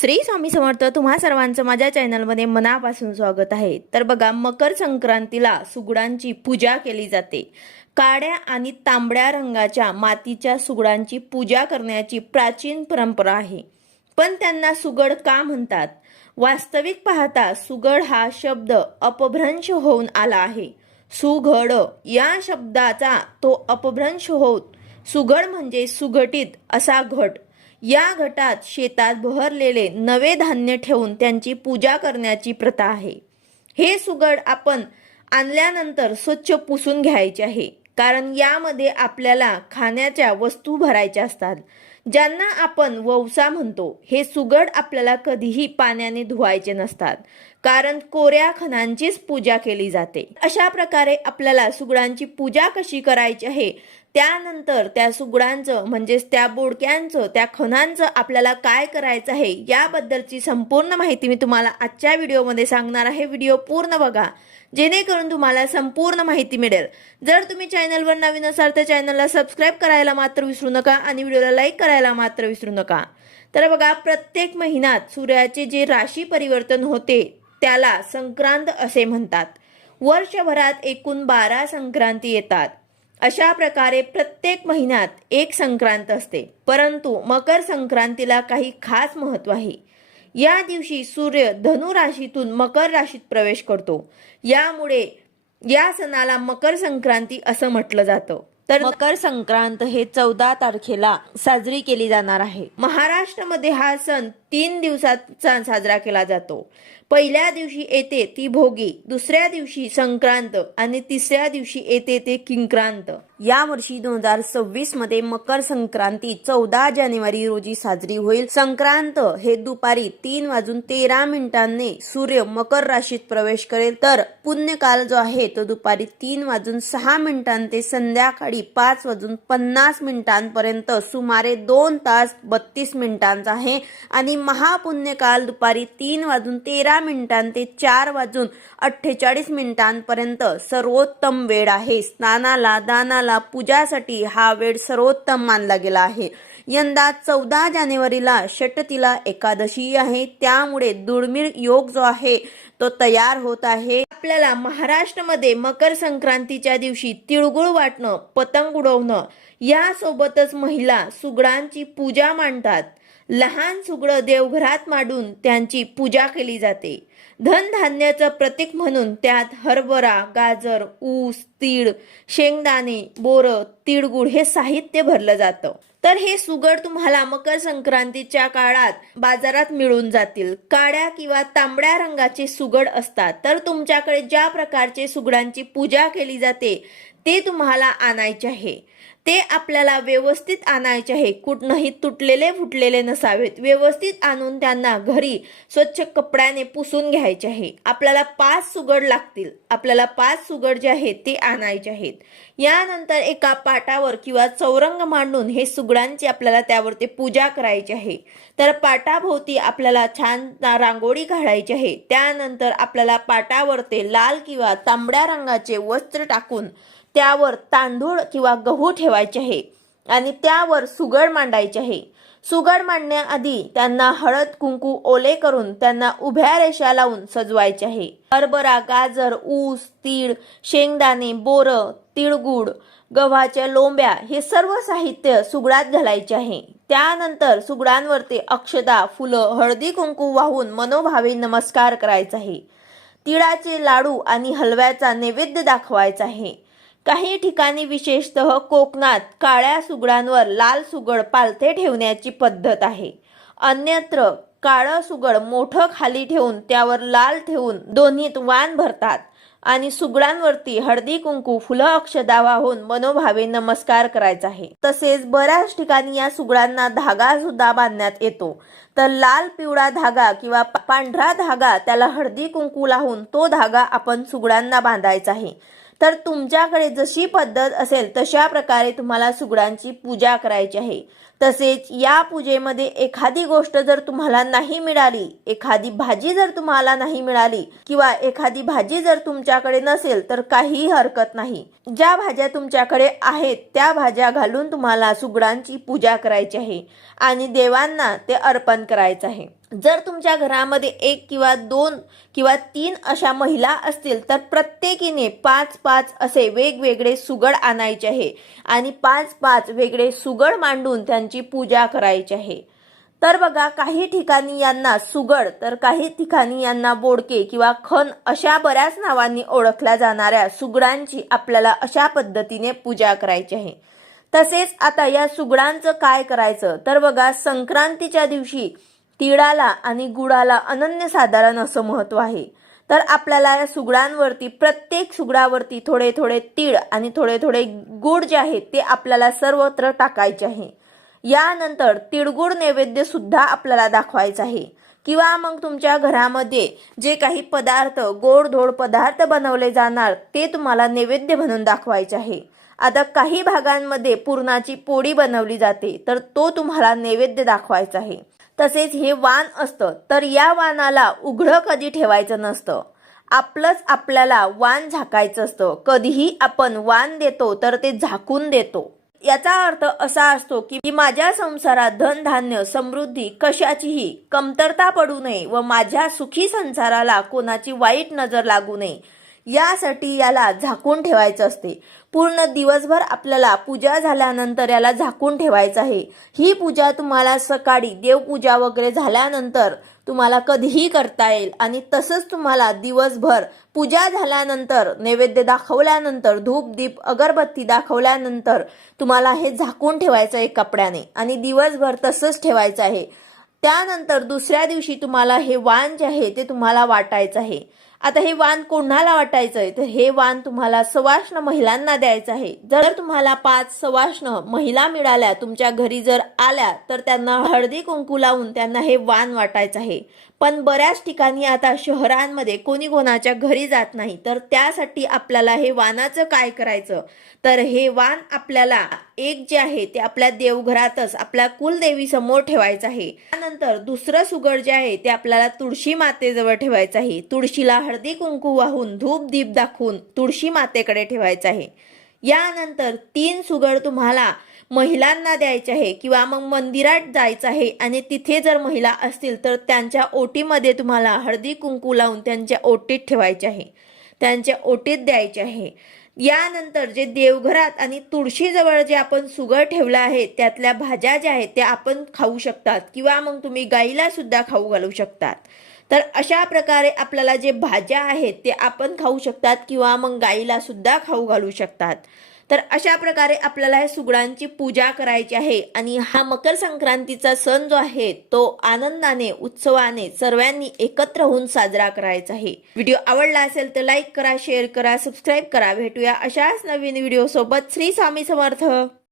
श्री स्वामी समर्थ. तुम्हा सर्वांचं माझ्या चॅनलमध्ये मनापासून स्वागत आहे. तर बघा, मकर संक्रांतीला सुगडांची पूजा केली जाते. काळ्या आणि तांबड्या रंगाच्या मातीच्या सुगडांची पूजा करण्याची प्राचीन परंपरा आहे. पण त्यांना सुगड का म्हणतात? वास्तविक पाहता सुगड हा शब्द अपभ्रंश होऊन आला आहे. सुघड या शब्दाचा तो अपभ्रंश होत सुगड म्हणजे सुघटित असा घट. या घटात शेतात बहरलेले नवे धान्य ठेवून त्यांची पूजा करण्याची प्रथा आहे. हे सुगड आपण आणल्यानंतर स्वच्छ पुसून घ्यायचे आहे, कारण यामध्ये आपल्याला खाण्याच्या वस्तू भरायच्या असतात, ज्यांना आपण ववसा म्हणतो. हे सुगड आपल्याला कधीही पाण्याने धुवायचे नसतात, कारण कोऱ्या खणांचीच पूजा केली जाते. अशा प्रकारे आपल्याला सुगडांची पूजा कशी करायची आहे, त्यानंतर त्या सुगडांचं म्हणजेच त्या बोडक्यांचं, त्या खणांचं आपल्याला काय करायचं आहे याबद्दलची संपूर्ण माहिती मी तुम्हाला आजच्या व्हिडिओमध्ये सांगणार आहे. व्हिडिओ पूर्ण बघा, जेणेकरून तुम्हाला संपूर्ण माहिती मिळेल. जर तुम्ही चॅनलवर नवीन असाल तर चॅनलला सबस्क्राईब करायला मात्र विसरू नका आणि व्हिडिओला लाईक करायला मात्र विसरू नका. तर बघा, प्रत्येक महिन्यात सूर्याचे जे राशी परिवर्तन होते त्याला संक्रांत असे म्हणतात. वर्षभरात एकूण 12 संक्रांती येतात. अशा प्रकारे प्रत्येक महिन्यात एक संक्रांत असते, परंतु मकर संक्रांतीला काही खास महत्त्व आहे. या दिवशी सूर्य धनु राशीतून मकर राशीत प्रवेश करतो. यामुळे या सणाला मकर संक्रांती असं म्हटलं जातं. तर मकर संक्रांत हे 14 तारखेला साजरी केली जाणार आहे. महाराष्ट्रामध्ये हा सण 3 दिवसात साजरा केला जातो. पहिल्या दिवशी येते ती भोगी, दुसऱ्या दिवशी संक्रांत आणि तिसऱ्या दिवशी येते ते किंक्रांत. यावर्षी 2026 मध्ये मकर संक्रांती 14 जानेवारी रोजी साजरी होईल. संक्रांत हे दुपारी 3:13 सूर्य मकर राशीत प्रवेश करेल, तर पुण्यकाल जो आहे तो दुपारी 3:06 ते संध्याकाळी 5:50 पर्यंत सुमारे 2 तास 32 मिनिटांचा आहे. आणि महापुण्यकाल दुपारी 3:13 ते 4:48 पर्यंत सर्वोत्तम वेळ आहे. स्नानाला, दानाला, पूजासाठी हा वेळ सर्वोत्तम मानला गेला आहे. यंदा 14 जानेवारीला षटतिला एकादशी आहे, त्यामुळे दुर्मिळ योग जो आहे तो तयार होत आहे. आपल्याला महाराष्ट्रामध्ये मकर संक्रांतीच्या दिवशी तिळगुळ वाटणं, पतंग उडवणं, यासोबतच महिला सुगडांची पूजा मांडतात. लहान सुगडं देवघरात मांडून त्यांची पूजा केली जाते. धनधान्याचं प्रतीक म्हणून त्यात हरभरा, गाजर, ऊस, तीळ, शेंगदाणे, बोरं, तिळगुळ हे साहित्य भरलं जातं. तर हे सुगड तुम्हाला मकर संक्रांतीच्या काळात बाजारात मिळून जातील. काळ्या किंवा तांबड्या रंगाचे सुगड असतात. तर तुमच्याकडे ज्या प्रकारचे सुगडांची पूजा केली जाते ते तुम्हाला आणायचे आहे. ते आपल्याला व्यवस्थित आणायचे आहे. कुठनंही तुटलेले फुटलेले नसावेत. व्यवस्थित आणून त्यांना घरी स्वच्छ कपड्याने पुसून घ्यायचे आहे. आपल्याला 5 सुगड लागतील. आपल्याला 5 सुगड जे आहेत ते आणायचे आहेत. यानंतर एका पाटावर किंवा चौरंग मांडून हे सुगडांची आपल्याला त्यावरती पूजा करायची आहे. तर पाटाभोवती आपल्याला छान रांगोळी काढायची आहे. त्यानंतर आपल्याला पाटावर ते लाल किंवा तांबड्या रंगाचे वस्त्र टाकून त्यावर तांदूळ किंवा गहू ठेवायचे आहे आणि त्यावर सुगड मांडायचे आहे. सुगड मांडण्याआधी त्यांना हळद कुंकू ओले करून त्यांना उभ्या रेषा लावून सजवायचे आहे. हरभरा, गाजर, ऊस, तीळ, शेंगदाणे, बोरं, तिळगुळ, गव्हाच्या लोंब्या हे सर्व साहित्य सुगडात घालायचे आहे. त्यानंतर सुगडांवरती अक्षता, फुलं, हळदी कुंकू वाहून मनोभावे नमस्कार करायचा आहे. तिळाचे लाडू आणि हलव्याचा नैवेद्य दाखवायचा आहे. काही ठिकाणी विशेषतः कोकणात काळ्या सुगडांवर लाल सुगड पालथे ठेवण्याची पद्धत आहे. अन्यत्र काळं सुगड मोठं खाली ठेवून त्यावर लाल ठेवून दोन्हीत वाण भरतात आणि सुगडांवरती हळदी कुंकू, फुलं, अक्षता वाहून मनोभावे नमस्कार करायचा आहे. तसेच बऱ्याच ठिकाणी या सुगडांना धागा सुद्धा बांधण्यात येतो. तर लाल पिवळा धागा किंवा पांढरा धागा त्याला हळदी कुंकू लावून तो धागा आपण सुगडांना बांधायचा आहे. तर तुमच्याकडे जशी पद्धत असेल तशा प्रकारे तुम्हाला सुगडांची पूजा करायची आहे. तसेच या पूजेमध्ये एखादी गोष्ट जर तुम्हाला नाही मिळाली, एखादी भाजी जर तुम्हाला नाही मिळाली किंवा एखादी भाजी जर तुमच्याकडे नसेल तर काहीही हरकत नाही. ज्या भाज्या तुमच्याकडे आहेत त्या भाज्या घालून तुम्हाला सुगडांची पूजा करायची आहे आणि देवांना ते अर्पण करायचं आहे. जर तुमच्या घरामध्ये 1 किंवा 2 किंवा 3 अशा महिला असतील तर प्रत्येकीने 5-5 असे वेगवेगळे सुगड आणायचे आहे आणि 5-5 वेगळे सुगड मांडून त्यांची पूजा करायची आहे। तर बघा, काही ठिकाणी यांना सुगड तर काही ठिकाणी यांना बोडके किंवा खण अशा बऱ्याच नावांनी ओळखल्या जाणाऱ्या सुगडांची आपल्याला अशा पद्धतीने पूजा करायची आहे। तसेच आता या सुगडांचं काय करायचं तर बघा, संक्रांतीच्या दिवशी तिळाला आणि गुळाला अनन्यसाधारण असं महत्त्व आहे। तर आपल्याला या सुगडांवरती प्रत्येक सुगडावरती थोडे थोडे तीळ आणि थोडे थोडे गुळ जे आहे ते आपल्याला सर्वत्र टाकायचे आहे। यानंतर तिळगुळ नैवेद्य सुद्धा आपल्याला दाखवायचा आहे किंवा मग तुमच्या घरामध्ये जे काही पदार्थ गोडधोड पदार्थ बनवले जाणार ते तुम्हाला नैवेद्य म्हणून दाखवायचे आहे। आता काही भागांमध्ये पुरणाची पोळी बनवली जाते तर तो तुम्हाला नैवेद्य दाखवायचा आहे। तसेच हे वाण असतं तर या वाणाला उघडं कधी ठेवायचं नसतं, आपलंच आपल्याला वाण झाकायचं असतं। कधीही आपण वाण देतो तर ते झाकून देतो। याचा अर्थ असा असतो की माझ्या संसारात धनधान्य समृद्धी कशाचीही कमतरता पडू नये व माझ्या सुखी संसाराला कोणाची वाईट नजर लागू नये, यासाठी याला झाकून ठेवायचं असते। पूर्ण दिवसभर आपल्याला पूजा झाल्यानंतर याला झाकून ठेवायचं आहे। ही पूजा तुम्हाला सकाळी देवपूजा वगैरे झाल्यानंतर तुम्हाला कधीही करता येईल आणि तसंच तुम्हाला दिवसभर पूजा झाल्यानंतर नैवेद्य दाखवल्यानंतर धूप दीप अगरबत्ती दाखवल्यानंतर तुम्हाला हे झाकून ठेवायचं आहे कपड्याने आणि दिवसभर तसंच ठेवायचं आहे। त्यानंतर दुसऱ्या दिवशी तुम्हाला हे वाण जे आहे ते तुम्हाला वाटायचं आहे। आता हे वाण कोणाला वाटायचं आहे तर हे वाण तुम्हाला सवाष्ण महिलांना द्यायचं आहे। जर तुम्हाला 5 सवाष्ण महिला मिळाल्या तुमच्या घरी जर आल्या तर त्यांना हळदी कुंकू लावून त्यांना हे वाण वाटायचं आहे। पण बऱ्याच ठिकाणी आता शहरांमध्ये कोणी कोणाच्या घरी जात नाही, तर त्यासाठी आपल्याला हे वाणाचं काय करायचं तर हे वाण आपल्याला एक जे आहे ते आपल्या देवघरातच आपल्या कुलदेवी समोर ठेवायचं आहे। त्यानंतर दुसरं सुगड जे आहे ते आपल्याला तुळशी मातेजवळ ठेवायचं आहे। तुळशीला हळदी कुंकू वाहून धूप दीप दाखवून तुळशी मातेकडे ठेवायचं आहे। यानंतर 3 सुगड तुम्हाला महिलांना द्यायचे आहे किंवा मग मंदिरात जायचं आहे आणि तिथे जर महिला असतील तर त्यांच्या ओटीमध्ये तुम्हाला हळदी कुंकू लावून त्यांच्या ओटीत ठेवायचे आहे, त्यांच्या ओटीत द्यायचे आहे। यानंतर जे देवघरात आणि तुळशीजवळ जे आपण सुगड ठेवलं आहे त्यातल्या भाज्या ज्या आहेत त्या आपण खाऊ शकतात किंवा मग तुम्ही गाईला सुद्धा खाऊ घालू शकतात। तर अशा प्रकारे आपल्याला जे भाज्या आहेत ते आपण खाऊ शकतात किंवा मग गाईला सुद्धा खाऊ घालू शकतात। तर अशा प्रकारे आपल्याला या सुगडांची पूजा करायची आहे आणि हा मकर संक्रांतीचा सण जो आहे तो आनंदाने उत्सवाने सर्वांनी एकत्र होऊन साजरा करायचा आहे। व्हिडिओ आवडला असेल तर लाईक करा, शेअर करा, सबस्क्राईब करा। भेटूया अशाच नवीन व्हिडिओ सोबत। श्री स्वामी समर्थ।